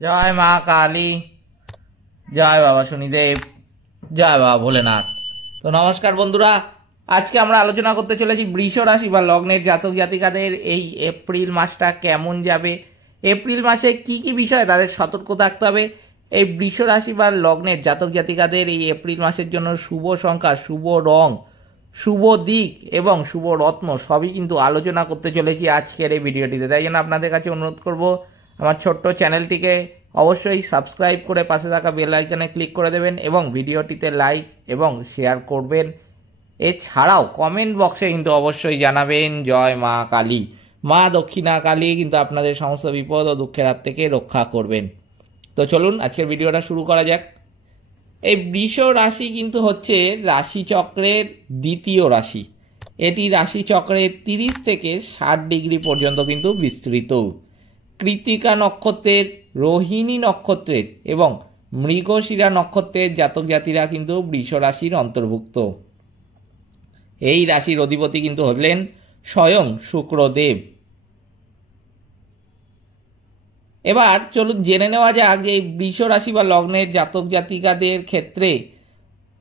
জয় মা কালী, জয় বাবা শনিদেব, জয় বাবা ভোলেনাথ। তো নমস্কার বন্ধুরা, আজকে আমরা আলোচনা করতে চলেছি বৃষ রাশি বা লগ্নের জাতক জাতিকাদের এই এপ্রিল মাসটা কেমন যাবে, এপ্রিল মাসে কি কি বিষয়ে তাদের সতর্ক থাকতে হবে। এই বৃষ রাশি বা লগ্নের জাতক জাতিকাদের এই এপ্রিল মাসের জন্য শুভ সংখ্যা, শুভ রং, শুভ দিক এবং শুভ রত্ন সবই কিন্তু আলোচনা করতে চলেছি আজকের এই ভিডিওটিতে। তাই জন্য আপনাদের কাছে অনুরোধ করব, আমার ছোট্ট চ্যানেলটিকে অবশ্যই সাবস্ক্রাইব করে পাশে থাকা বেল আইকনে ক্লিক করে দেবেন এবং ভিডিওটিতে লাইক এবং শেয়ার করবেন। এছাড়াও কমেন্ট বক্সে কিন্তু অবশ্যই জানাবেন জয় মা কালী। মা দক্ষিণা কালী কিন্তু আপনাদের সমস্ত বিপদ ও দুঃখের হাত থেকে রক্ষা করবেন। তো চলুন আজকের ভিডিওটা শুরু করা যাক। এই বৃষ রাশি কিন্তু হচ্ছে রাশিচক্রের দ্বিতীয় রাশি। এটি রাশিচক্রের 30 থেকে 60 ডিগ্রি পর্যন্ত কিন্তু বিস্তৃত। কৃত্তিকা নক্ষত্রের, রোহিণী নক্ষত্রের এবং মৃগশিরা নক্ষত্রের জাতক জাতিরা কিন্তু বৃষ রাশির অন্তর্ভুক্ত। এই রাশির অধিপতি কিন্তু হলেন স্বয়ং শুক্রদেব। এবার চলুন জেনে নেওয়া যাক যে এই বৃষ রাশি বা লগ্নের জাতক জাতিকাদের ক্ষেত্রে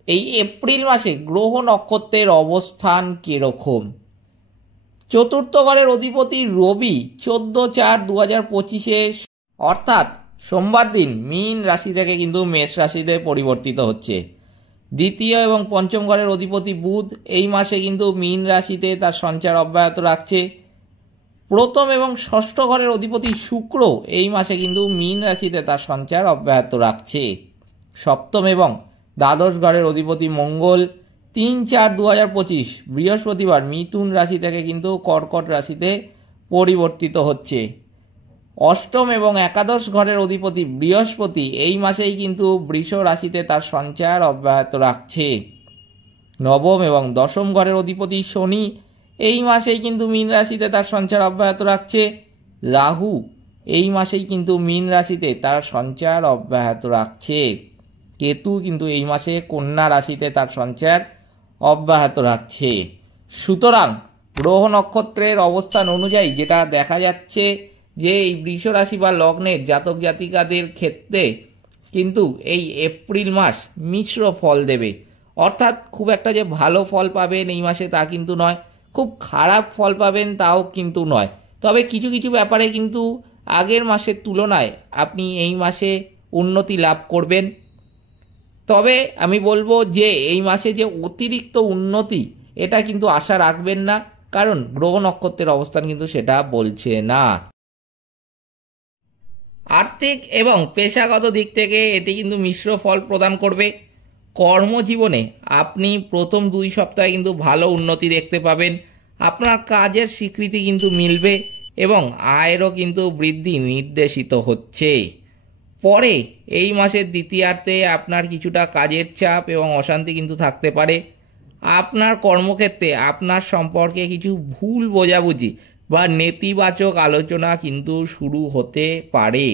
এই এপ্রিল মাসে গ্রহ নক্ষত্রের অবস্থান কিরকম। চতুর্থ ঘরের অধিপতি রবি 14/4/2025 অর্থাৎ সোমবার দিন মীন রাশি থেকে কিন্তু মেষ রাশিতে পরিবর্তিত হচ্ছে। দ্বিতীয় এবং পঞ্চম ঘরের অধিপতি বুধ এই মাসে কিন্তু মীন রাশিতে তার সঞ্চার অব্যাহত রাখছে। প্রথম এবং ষষ্ঠ ঘরের অধিপতি শুক্র এই মাসে কিন্তু মীন রাশিতে তার সঞ্চার অব্যাহত রাখছে। সপ্তম এবং দ্বাদশ ঘরের অধিপতি মঙ্গল 3/4/2025 বৃহস্পতিবার মিথুন রাশি থেকে কিন্তু কর্কট রাশিতে পরিবর্তিত হচ্ছে। অষ্টম এবং একাদশ ঘরের অধিপতি বৃহস্পতি এই মাসেই কিন্তু বৃষ রাশিতে তার সঞ্চার অব্যাহত রাখছে। নবম এবং দশম ঘরের অধিপতি শনি এই মাসেই কিন্তু মীন রাশিতে তার সঞ্চার অব্যাহত রাখছে। রাহু এই মাসেই কিন্তু মীন রাশিতে তার সঞ্চার অব্যাহত রাখছে। কেতু কিন্তু এই মাসে কন্যা রাশিতে তার সঞ্চার অব্যাহত রাখছে। সুতরাং গ্রহ নক্ষত্রের অবস্থান অনুযায়ী যেটা দেখা যাচ্ছে যে এই বৃষ রাশি বা লগ্নের জাতক জাতিকাদের ক্ষেত্রে কিন্তু এই এপ্রিল মাস মিশ্র ফল দেবে। অর্থাৎ খুব একটা যে ভালো ফল পাবেন এই মাসে তা কিন্তু নয়, খুব খারাপ ফল পাবেন তাও কিন্তু নয়। তবে কিছু কিছু ব্যাপারে কিন্তু আগের মাসের তুলনায় আপনি এই মাসে উন্নতি লাভ করবেন। তবে আমি বলবো যে এই মাসে যে অতিরিক্ত উন্নতি এটা কিন্তু আশা রাখবেন না, কারণ গ্রহ নক্ষত্রের অবস্থান কিন্তু সেটা বলছে না। আর্থিক এবং পেশাগত দিক থেকে এটি কিন্তু মিশ্র ফল প্রদান করবে। কর্মজীবনে আপনি প্রথম 2 সপ্তাহে কিন্তু ভালো উন্নতি দেখতে পাবেন। আপনার কাজের স্বীকৃতি কিন্তু মিলবে এবং আয়েরও কিন্তু বৃদ্ধি নির্দেশিত হচ্ছে। পরে এই মাসের দ্বিতীয়ার্ধে আপনার কিছুটা কাজের চাপ এবং অশান্তি কিন্তু থাকতে পারে। আপনার কর্মক্ষেত্রে আপনার সম্পর্কে কিছু ভুল বোঝাবুঝি বা নেতিবাচক আলোচনা কিন্তু শুরু হতে পারে।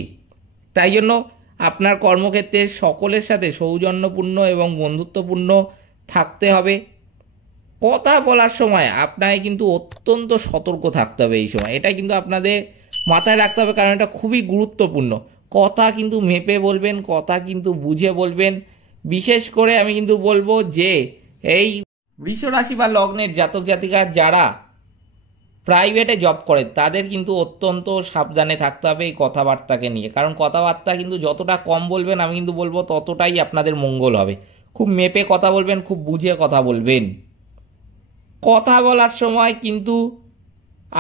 তাই জন্য আপনার কর্মক্ষেত্রে সকলের সাথে সৌজন্যপূর্ণ এবং বন্ধুত্বপূর্ণ থাকতে হবে। কথা বলার সময় আপনাকে কিন্তু অত্যন্ত সতর্ক থাকতে হবে এই সময়, এটা কিন্তু আপনাদের মাথায় রাখতে হবে, কারণ এটা খুবই গুরুত্বপূর্ণ। কথা কিন্তু মেপে বলবেন, কথা কিন্তু বুঝে বলবেন। বিশেষ করে আমি কিন্তু বলবো যে এই বৃষ রাশি বা লগ্নের জাতক জাতিকা যারা প্রাইভেটে জব করে তাদের কিন্তু অত্যন্ত সাবধানে থাকতে হবে এই কথাবার্তাকে নিয়ে, কারণ কথাবার্তা কিন্তু যতটা কম বলবেন আমি কিন্তু বলবো ততটাই আপনাদের মঙ্গল হবে। খুব মেপে কথা বলবেন, খুব বুঝে কথা বলবেন। কথা বলার সময় কিন্তু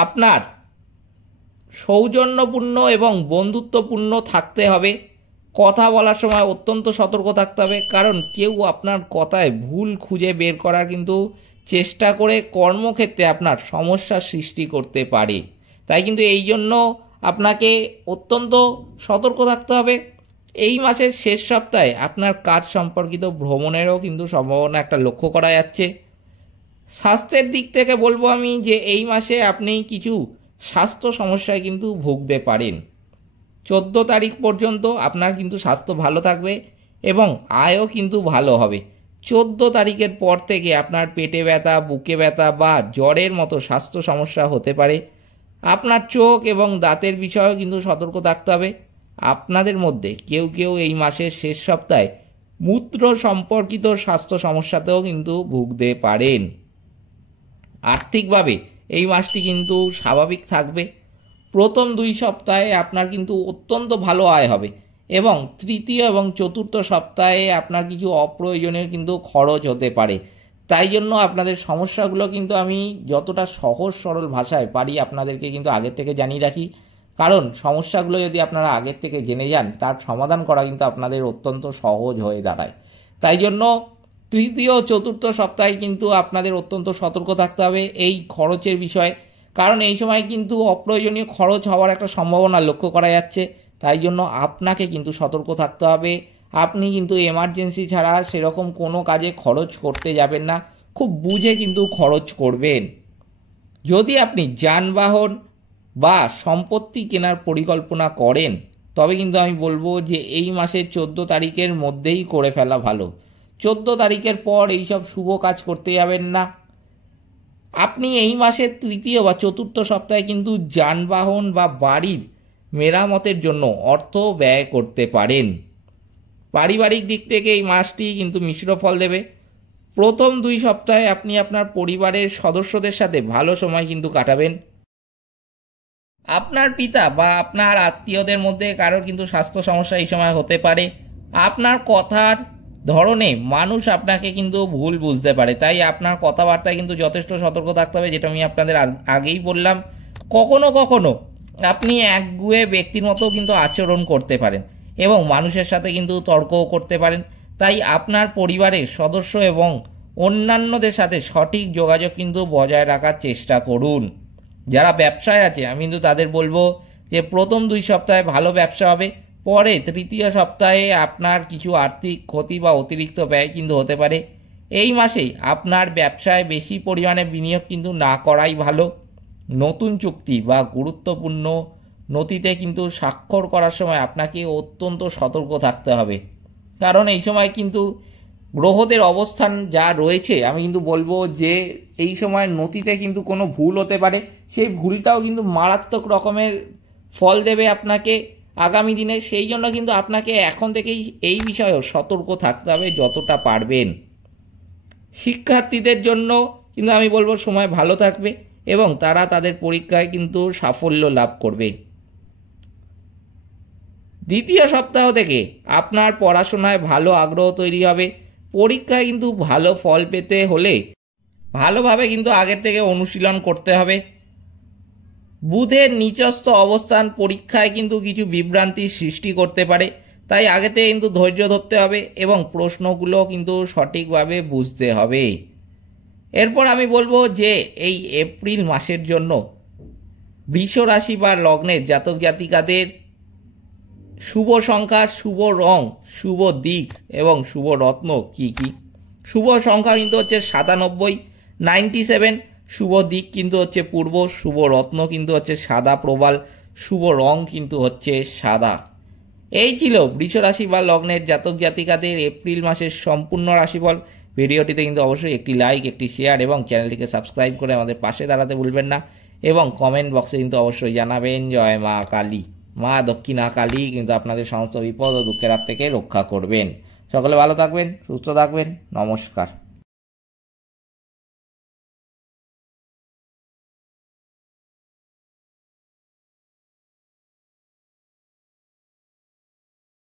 আপনার সৌজন্যপূর্ণ এবং বন্ধুত্বপূর্ণ থাকতে হবে। কথা বলার সময় অত্যন্ত সতর্ক থাকতে হবে, কারণ কেউ আপনার কথায় ভুল খুঁজে বের করার কিন্তু চেষ্টা করে কর্মক্ষেত্রে আপনার সমস্যার সৃষ্টি করতে পারে। তাই কিন্তু এই জন্য আপনাকে অত্যন্ত সতর্ক থাকতে হবে। এই মাসের শেষ সপ্তাহে আপনার কাজ সম্পর্কিত ভ্রমণেরও কিন্তু সম্ভাবনা একটা লক্ষ্য করা যাচ্ছে। স্বাস্থ্যের দিক থেকে বলবো আমি যে এই মাসে আপনি কিছু স্বাস্থ্য সমস্যায় কিন্তু ভুগতে পারেন। 14 তারিখ পর্যন্ত আপনার কিন্তু স্বাস্থ্য ভালো থাকবে এবং আয়ও কিন্তু ভালো হবে। 14 তারিখের পর থেকে আপনার পেটে ব্যথা, বুকে ব্যথা বা জ্বরের মতো স্বাস্থ্য সমস্যা হতে পারে। আপনার চোখ এবং দাঁতের বিষয়েও কিন্তু সতর্ক থাকতে হবে। আপনাদের মধ্যে কেউ কেউ এই মাসের শেষ সপ্তাহে মূত্র সম্পর্কিত স্বাস্থ্য সমস্যাতেও কিন্তু ভুগতে পারেন। আর্থিকভাবে এই মাসটি কিন্তু স্বাভাবিক থাকবে। প্রথম 2 সপ্তাহে আপনার কিন্তু অত্যন্ত ভালো আয় হবে এবং তৃতীয় এবং চতুর্থ সপ্তাহে আপনার কিছু অপ্রয়োজনীয় কিন্তু খরচ হতে পারে। তাই জন্য আপনাদের সমস্যাগুলো কিন্তু আমি যতটা সহজ সরল ভাষায় পারি আপনাদেরকে কিন্তু আগের থেকে জানিয়ে রাখি, কারণ সমস্যাগুলো যদি আপনারা আগের থেকে জেনে যান তার সমাধান করা কিন্তু আপনাদের অত্যন্ত সহজ হয়ে দাঁড়ায়। তাই জন্য তৃতীয় চতুর্থ সপ্তাহে কিন্তু আপনাদের অত্যন্ত সতর্ক থাকতে হবে এই খরচের বিষয়ে, কারণ এই সময় কিন্তু অপ্রয়োজনীয় খরচ হওয়ার একটা সম্ভাবনা লক্ষ্য করা যাচ্ছে। তাই জন্য আপনাকে কিন্তু সতর্ক থাকতে হবে। আপনি কিন্তু এমার্জেন্সি ছাড়া সেরকম কোনো কাজে খরচ করতে যাবেন না, খুব বুঝে কিন্তু খরচ করবেন। যদি আপনি যানবাহন বা সম্পত্তি কেনার পরিকল্পনা করেন তবে কিন্তু আমি বলবো যে এই মাসের 14 তারিখের মধ্যেই করে ফেলা ভালো। 14 তারিখের পর এইসব শুভ কাজ করতে যাবেন না। আপনি এই মাসের তৃতীয় বা চতুর্থ সপ্তাহে কিন্তু যানবাহন বা বাড়ির মেরামতের জন্য অর্থ ব্যয় করতে পারেন। পারিবারিক দিক থেকে এই মাসটি কিন্তু মিশ্র ফল দেবে। প্রথম 2 সপ্তাহে আপনি আপনার পরিবারের সদস্যদের সাথে ভালো সময় কিন্তু কাটাবেন। আপনার পিতা বা আপনার আত্মীয়দের মধ্যে কারোর কিন্তু স্বাস্থ্য সমস্যা এই সময় হতে পারে। আপনার কথার ধরনে মানুষ আপনাকে কিন্তু ভুল বুঝতে পারে, তাই আপনার কথাবার্তায় কিন্তু যথেষ্ট সতর্ক থাকতে হবে, যেটা আমি আপনাদের আগেই বললাম। কখনো কখনো আপনি একগুঁয়ে ব্যক্তির মতো কিন্তু আচরণ করতে পারেন এবং মানুষের সাথে কিন্তু তর্কও করতে পারেন। তাই আপনার পরিবারের সদস্য এবং অন্যান্যদের সাথে সঠিক যোগাযোগ কিন্তু বজায় রাখার চেষ্টা করুন। যারা ব্যবসায় আছে আমি কিন্তু তাদের বলবো যে প্রথম 2 সপ্তাহে ভালো ব্যবসা হবে, পরে তৃতীয় সপ্তাহে আপনার কিছু আর্থিক ক্ষতি বা অতিরিক্ত ব্যয় কিন্তু হতে পারে। এই মাসেই আপনার ব্যবসায় বেশি পরিমাণে বিনিয়োগ কিন্তু না করাই ভালো। নতুন চুক্তি বা গুরুত্বপূর্ণ নথিতে কিন্তু স্বাক্ষর করার সময় আপনাকে অত্যন্ত সতর্ক থাকতে হবে, কারণ এই সময় কিন্তু গ্রহদের অবস্থান যা রয়েছে আমি কিন্তু বলবো যে এই সময় নথিতে কিন্তু কোনো ভুল হতে পারে, সেই ভুলটাও কিন্তু মারাত্মক রকমের ফল দেবে আপনাকে আগামী দিনে। সেই জন্য কিন্তু আপনাকে এখন থেকেই এই বিষয়েও সতর্ক থাকতে হবে যতটা পারবেন। শিক্ষার্থীদের জন্য কিন্তু আমি বলবো সময় ভালো থাকবে এবং তারা তাদের পরীক্ষায় কিন্তু সাফল্য লাভ করবে। দ্বিতীয় সপ্তাহ থেকে আপনার পড়াশোনায় ভালো আগ্রহ তৈরি হবে। পরীক্ষায় কিন্তু ভালো ফল পেতে হলে ভালোভাবে কিন্তু আগের থেকে অনুশীলন করতে হবে। বুধের নিচস্থ অবস্থান পরীক্ষায় কিন্তু কিছু বিভ্রান্তির সৃষ্টি করতে পারে, তাই আগে থেকে কিন্তু ধৈর্য ধরতে হবে এবং প্রশ্নগুলো কিন্তু সঠিকভাবে বুঝতে হবে। এরপর আমি বলবো যে এই এপ্রিল মাসের জন্য বৃষ রাশি বা লগ্নের জাতক জাতিকাদের শুভ সংখ্যা, শুভ রং, শুভ দিক এবং শুভ রত্ন কি কি। শুভ সংখ্যা কিন্তু হচ্ছে 97, 97। শুভ দিক কিন্তু হচ্ছে পূর্ব, শুভ রত্ন কিন্তু হচ্ছে সাদা প্রবাল, শুভ রং কিন্তু হচ্ছে সাদা। এই ছিল বৃষ রাশি বা লগ্নের জাতক জাতিকাদের এপ্রিল মাসের সম্পূর্ণ রাশিফল। ভিডিওটিতে কিন্তু অবশ্যই একটি লাইক, একটি শেয়ার এবং চ্যানেলটিকে সাবস্ক্রাইব করে আমাদের পাশে দাঁড়াতে ভুলবেন না এবং কমেন্ট বক্সে কিন্তু অবশ্যই জানাবেন জয় মা কালী। মা দক্ষিণা কালী কিন্তু আপনাদের সমস্ত বিপদ ও দুঃখের হাত থেকে রক্ষা করবেন। সকলে ভালো থাকবেন, সুস্থ থাকবেন। নমস্কার।